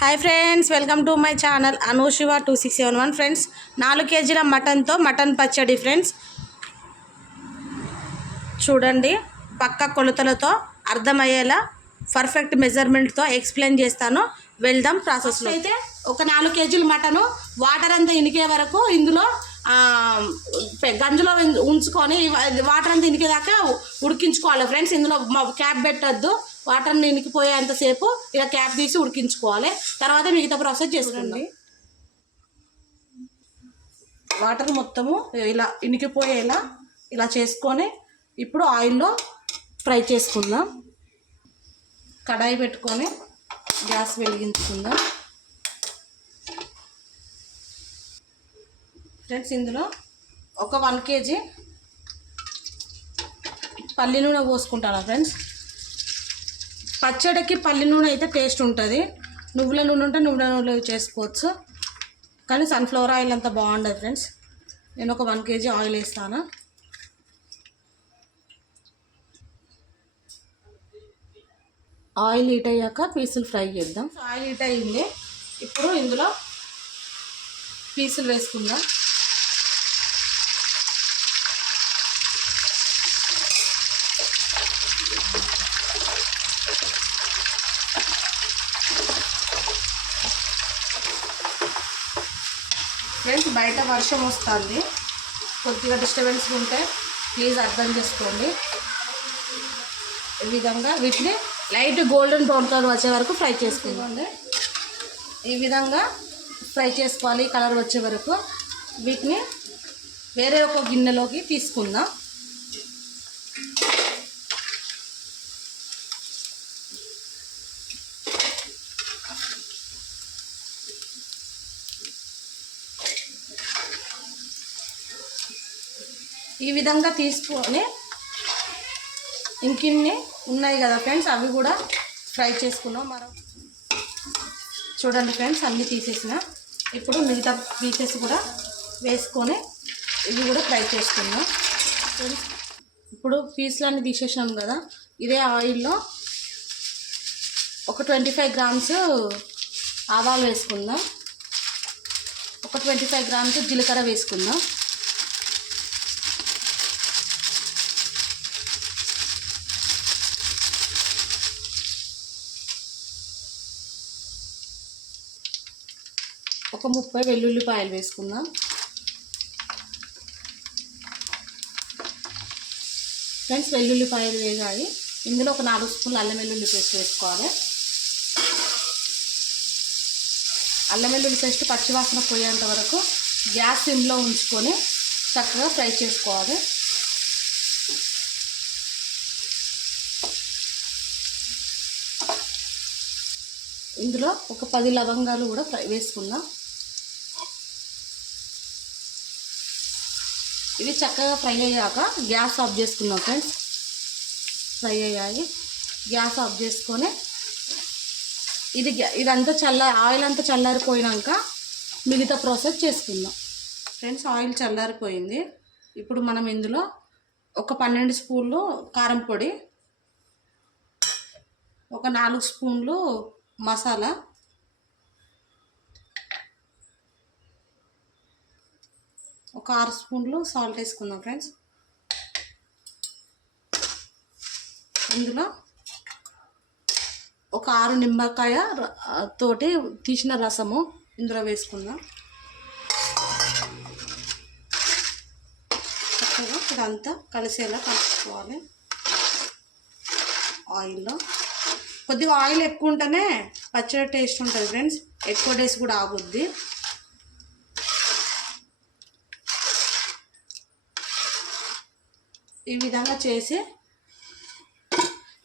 Hi friends welcome to my channel Anushiva two six seven one friends. నాలుగు కేజీల మటన్తో mutton పచ్చడి friends. చూడండి పక్క కొలతలతో అర్థమయ్యేలా పర్ఫెక్ట్ మెజర్మెంట్తో ఎక్స్ప్లెయిన్ చేస్తాను. వెళ్దాం ప్రాసెస్లో అయితే ఒక నాలుగు కేజీల మటను వాటర్ అంతా ఇనికే వరకు ఇందులో ఆ, గంజులో ఉంచుకొని వాటర్ అంతా ఇనికేదాకా ఉడికించుకోవాలి ఫ్రెండ్స్. ఇందులో మా క్యాప్ పెట్టద్దు. వాటర్ ఇనికిపోయేంతసేపు ఇక క్యాప్ తీసి ఉడికించుకోవాలి. తర్వాత మిగతా ప్రాసెస్ చేసుకోండి వాటర్ మొత్తము ఇలా ఇనికిపోయేలా ఇలా చేసుకొని ఇప్పుడు ఆయిల్లో ఫ్రై చేసుకుందాం. కడాయి పెట్టుకొని గ్యాస్ వెలిగించుకుందాం. ఫ్రెండ్స్ ఇందులో ఒక వన్ కేజీ పల్లి నూనె పోసుకుంటాను ఫ్రెండ్స్? పచ్చడికి పల్లి నూనె అయితే టేస్ట్ ఉంటుంది. నువ్వుల నూనె ఉంటే నువ్వుల నూనె చేసుకోవచ్చు. కానీ సన్ఫ్లవర్ ఆయిల్ అంత బాగుండదు ఫ్రెండ్స్. నేను ఒక వన్ కేజీ ఆయిల్ వేస్తాను. ఆయిల్ హీట్ అయ్యాక పీసులు ఫ్రై చేద్దాం. ఆయిల్ హీట్ అయ్యింది. ఇప్పుడు ఇందులో పీసులు వేసుకుందాం. ఫ్రెండ్స్ బయట వర్షం వస్తుంది. కొద్దిగా డిస్టర్బెన్స్ ఉంటే ప్లీజ్ అర్థం చేసుకోండి. ఈ విధంగా వీటిని లైట్ గోల్డెన్ బ్రౌన్ కలర్ వచ్చే వరకు ఫ్రై చేసుకోండి. ఈ విధంగా ఫ్రై చేసుకోవాలి కలర్ వచ్చే వరకు. వీటిని వేరే ఒక గిన్నెలోకి తీసుకుందాం. ఈ విధంగా తీసుకొని ఇంకిన్ని ఉన్నాయి కదా ఫ్రెండ్స్ అవి కూడా ఫ్రై చేసుకున్నాం. మరో చూడండి ఫ్రెండ్స్ అన్నీ తీసేసిన. ఇప్పుడు మిగతా పీసెస్ కూడా వేసుకొని ఇవి కూడా ఫ్రై చేసుకున్నాం. ఇప్పుడు పీసులన్నీ తీసేసినాం కదా ఇదే ఆయిల్లో ఒక ట్వంటీ ఫైవ్ గ్రామ్స్ ఆవాలు వేసుకుందాం. ఒక ట్వంటీ ఫైవ్ గ్రామ్స్ జీలకర్ర వేసుకుందాం. ఒక ముప్పై వెల్లుల్లిపాయలు వేసుకుందాం. ఫ్రెండ్స్ వెల్లుల్లిపాయలు వేగాయి. ఇందులో ఒక నాలుగు స్పూన్లు అల్లం వెల్లుల్లి పేస్ట్ వేసుకోవాలి. అల్లం వెల్లుల్లి పేస్ట్ పచ్చివాసన పోయేంత వరకు గ్యాస్ సిమ్లో ఉంచుకొని చక్కగా ఫ్రై చేసుకోవాలి. ఇందులో ఒక పది లవంగాలు కూడా ఫ్రై వేసుకుందాం. ఇవి చక్కగా ఫ్రై అయ్యాక గ్యాస్ ఆఫ్ చేసుకుందాం ఫ్రెండ్స్. ఫ్రై అయ్యాయి. గ్యాస్ ఆఫ్ చేసుకొని ఇది గ్యా- ఇదంతా చల్ల ఆయిల్ అంతా చల్లారిపోయినాక మిగతా ప్రాసెస్ చేసుకుందాం. ఫ్రెండ్స్ ఆయిల్ చల్లారిపోయింది. ఇప్పుడు మనం ఇందులో ఒక పన్నెండు స్పూన్లు కారం పొడి ఒక నాలుగు స్పూన్లు మసాలా. ఒక ఆరు స్పూన్లు సాల్ట్ వేసుకుందాం ఫ్రెండ్స్. ఇందులో ఒక ఆరు నిమ్మకాయ తోటి తీసిన రసము ఇందులో వేసుకుందాం. చక్కగా ఇదంతా కలిసేలా కలుపుకోవాలి. ఆయిల్లో. కొద్దిగా ఆయిల్ ఎక్కువ ఉంటేనే పచ్చడి టేస్ట్ ఉంటుంది ఫ్రెండ్స్. ఎక్కువ డేస్ కూడా ఆగుద్ది. ఈ విధంగా చేసి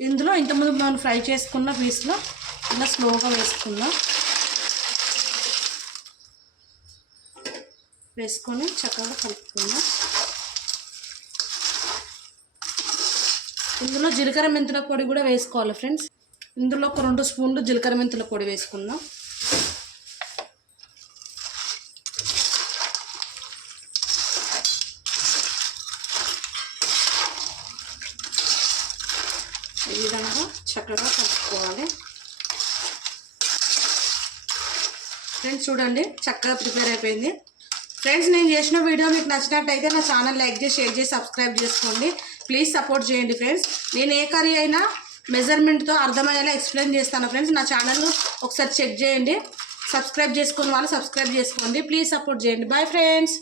ఇందులో ఇంతకుముందు మనం ఫ్రై చేసుకున్న పీస్లో ఇలా స్లోగా వేసుకుందాం. వేసుకొని చక్కగా కలుపుకుందాం. ఇందులో జీలకర్ర మెంతుల పొడి కూడా వేసుకోవాలి ఫ్రెండ్స్. ఇందులో ఒక రెండు స్పూన్లు జీలకర్ర మెంతుల పొడి వేసుకుందాం. ఈ విధంగా చక్కగా కలుపుకోవాలి. ఫ్రెండ్స్ చూడండి చక్కగా ప్రిపేర్ అయిపోయింది. ఫ్రెండ్స్ నేను చేసిన వీడియో మీకు నచ్చినట్టయితే నా ఛానల్ లైక్ చేసి షేర్ చేసి సబ్స్క్రైబ్ చేసుకోండి. ప్లీజ్ సపోర్ట్ చేయండి ఫ్రెండ్స్. నేను ఏ కర్రీ అయినా మెజర్మెంట్తో అర్థమయ్యేలా ఎక్స్ప్లెయిన్ చేస్తాను ఫ్రెండ్స్. నా ఛానల్ ఒకసారి చెక్ చేయండి. సబ్స్క్రైబ్ చేసుకున్న వాళ్ళు సబ్స్క్రైబ్ చేసుకోండి. ప్లీజ్ సపోర్ట్ చేయండి. Bye friends.